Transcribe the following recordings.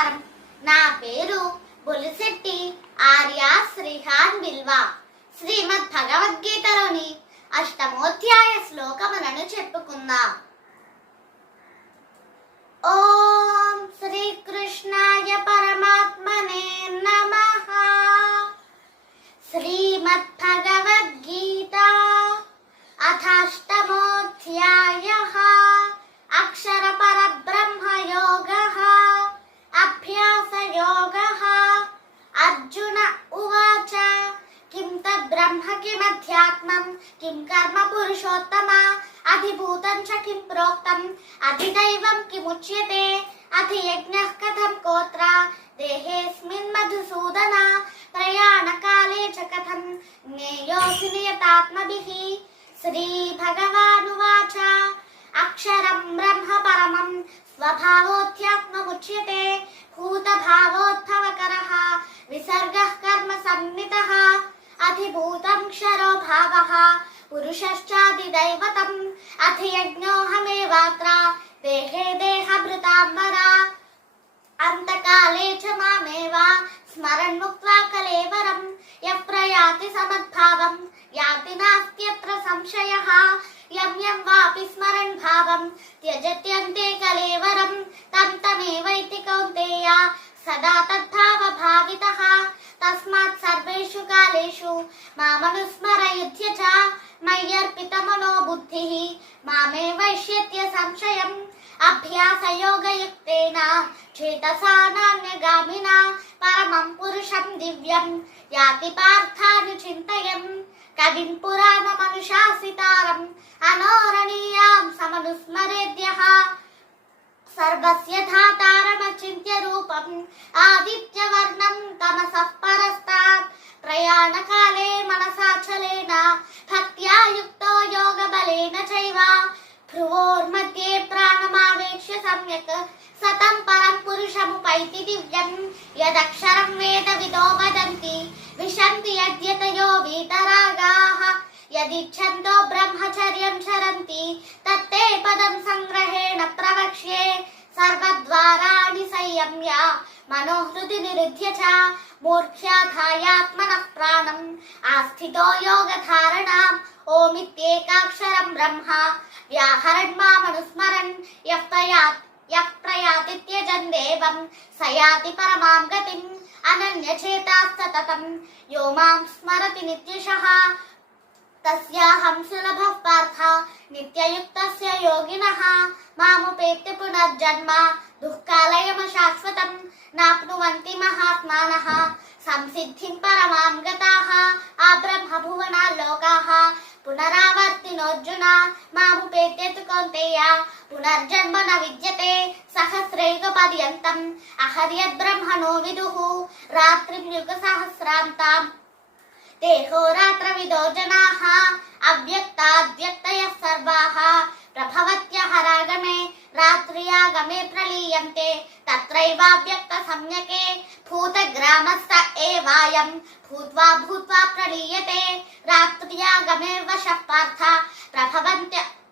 నమస్కారం. నా పేరు బొలిశెట్టి ఆర్య శ్రీహాన్ బిల్వా. శ్రీమద్ భగవద్గీతలోని అష్టమోధ్యాయ శ్లోకములను చెప్పుకుందాం. ఓం శ్రీకృష్ణాయ పరమాత్మనే నమః. శ్రీమద్ భగవద్గీత అథాష్టమోధ్యాయః అక్షర పరబ్రహ్మ యోగః అభ్యాస యోగః. అర్జున ఉవాచ కిం తద్బ్రహ్మ కిమధ్యాత్మం కిం కర్మ పురుషోత్తమ అధిభూతం చ కిం ప్రోక్తం అధిదైవం కిముచ్యతే అధియజ్ఞః కథం కోత్ర దేహేస్మిన్ మధుసూదన ప్రయాణకాలే చ కథం జ్ఞేయోऽసి నియతాత్మభిః. శ్రీ భగవానువాచ అక్షరం బ్రహ్మ పరమం స్వభావోధ్యాత్మముచ్యతే భూతభావోద్భవకరః విసర్గః కర్మ సంనితః అధిభూతం క్షరో భావః పురుషశ్చాదిదైవతం అధియజ్ఞోహమేవాత్ర దేహే దేహభృతాంబర అంతకాలే చ మామేవ స్మరన్ ముక్త్వా కలేవరం యః ప్రయాతి సమద్భావం యాతి నాస్త్యత్ర సంశయః యం యం వాపి స్మరన్ భావం త్యజత్యంతే కలేవరం తం తమేవైతి కౌంతేయ సదా తద్భావ భావితః. తస్మాత్ సర్వేషు కాలేషు మామనుస్మరయుధ్య చ మయ్యర్పితమనో బుద్ధిః మామే వైష్యత్య సంశయం. అభ్యాసయోగయుక్తేన చేతసా నాన్యగామినా పరమం పురుషం దివ్యం యాతి పార్థానుచింతయన్. కవిం పురాణమనుశాసితారం అనోరణీయాం సమనుస్మరేద్యః సర్వస్య ధాతారమచింత్య రూపం ఆదిత్యవర్ణం తమసః పరస్తాత్ ప్రయాణకాలే మనసాచలేన భక్త్యా యుక్తో యోగబలేన చైవ భ్రువోర్मध्ये ప్రాణమావేక్ష్య సమ్యక్ సతం పరం పురుషముపైతి దివ్యం. యదక్షరం వేదవిదో వదంతి విశంతి యద్యతయో వీతరాగాః యదిచ్ఛంతో బ్రహ్మచర్యం చరంతి తత్తే పదం సంగ్రహేణ ప్రవక్ష్యే. సర్వద్వారాణి సంయమ్య మనోహృది నిరుధ్య చ మూర్ధ్యాధాయాత్మనః ప్రాణం ఆస్థితో యోగధారణాం ఓమిత్యేకాక్షరం బ్రహ్మ వ్యాహరన్ మామనుస్మరన్ యః ప్రయాతి త్యజన్ దేవం స యాతి పరమాం గతిం అనన్యచేతాః సతతం యో మాం స్మరతి నిత్యశః తస్యాహం సులభః పార్థ నిత్యయుక్తస్య యోగినః మాముపేత్య పునర్జన్మ దుఃఖాలయం శాశ్వతం నాప్నువంతి మహాత్మానః సంసిద్ధిం పరమాం గతాః ఆ బ్రహ్మభువనా లోకాః పునరావర్తినోర్జున మాముపేత్య తు కౌంతేయ పునర్జన్మ న విద్యతే సహస్రైక పర్యంతం అహర్యద్బ్రహ్మణో విదుః రాత్రిం యుగ సహస్రాంతాం దేహోరాత్రవిదో జనాః అవ్యక్తాద్వ్యక్తయః సర్వాః ప్రభవత్యహరాగమే రాత్ర్యాగమే ప్రలీయంతే తత్రైవావ్యక్త సమ్యకే భూతగ్రామస్థ ఏవాయం భూత్వా భూత్వా ప్రలీయతే రాత్ర్యాగమే వశః పార్థ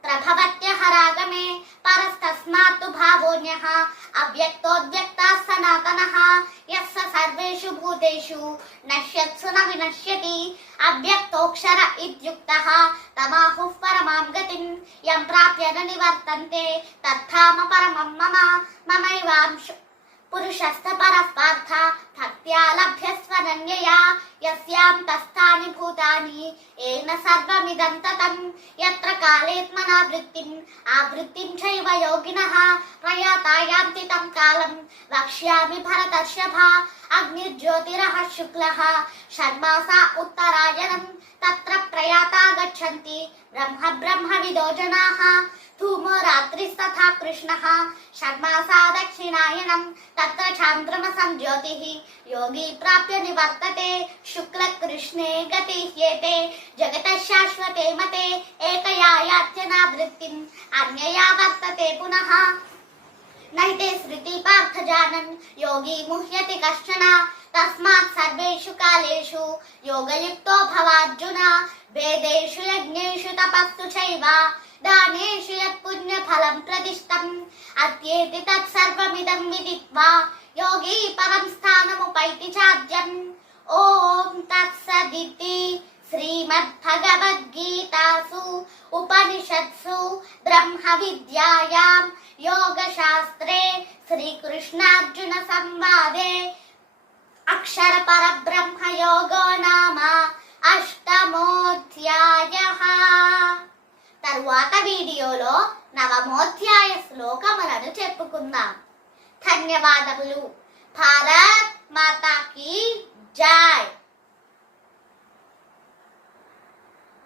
ప్రభవత్యహరాగమే పరస్తస్మాత్తు భావోన్యః అవ్యక్తోద్వ్యక్తః సనాతనః యస్స సర్వేషు భూతేషు నశ్యత్సు న వినశ్యతి అవ్యక్తోక్షర ఇత్యుక్తః తమాహుః పరమాం గతిం యం ప్రాప్య న నివర్తంతే తత్ధామ పరమం మమ మమైవాంశ పురుషస్థ పరః పార్థ భక్త్యా లభ్యస్వనన్యయా యస్యాం తస్థాని భూతాని ఏన సర్వమిదం తతం యత్ర కాలేత్మనా వృత్తిం ఆవృత్తిం చైవ యోగినః ప్రయాతాయాంతి తం కాలం వక్ష్యామి భరతర్షభ. అగ్నిర్జ్యోతిరః శుక్లః షణ్మాసా ఉత్తరాయణం తత్ర ప్రయాతా గచ్చంతి బ్రహ్మవిదో జనాః. ధూమో రాత్రిస్తథా కృష్ణః షణ్మాసా దక్షిణాయనం తత్ర చాంద్రమసం జ్యోతిః యోగి ప్రాప్య నివర్తతే శుక్ల కృష్ణే గతిహ్యేతే జగతః శాశ్వతే మతే ఏకయా యాత్యనా వృత్తిం అన్యయా వర్తతే పునః. నైతే శృతి పార్థ జానన్ యోగి ముహ్యతి కశ్చన తస్మాత్ సర్వేషు కాలేషు యోగయుక్తో భవార్జున. వేదేషు యజ్ఞేషు తపస్సు చైవ దానేషు యత్ పుణ్యఫలం ప్రదిష్టం అత్యేతి తత్ సర్వమిదం విదిత్వా యోగి పరం స్థానముపైతి చాద్యం. ఓం తత్సదితి శ్రీమద్భగవద్గీతాసు ఉపనిషత్సు బ్రహ్మ విద్యాయాం యోగశాస్త్రే శ్రీకృష్ణార్జున సంవాదే అక్షర పరబ్రహ్మ యోగో నామ అష్టమోధ్యాయః. తరువాత వీడియోలో నవమోధ్యాయ శ్లోకములను చెప్పుకుందాం. ధన్యవాదములు. భారత్ మాతా కీ జై.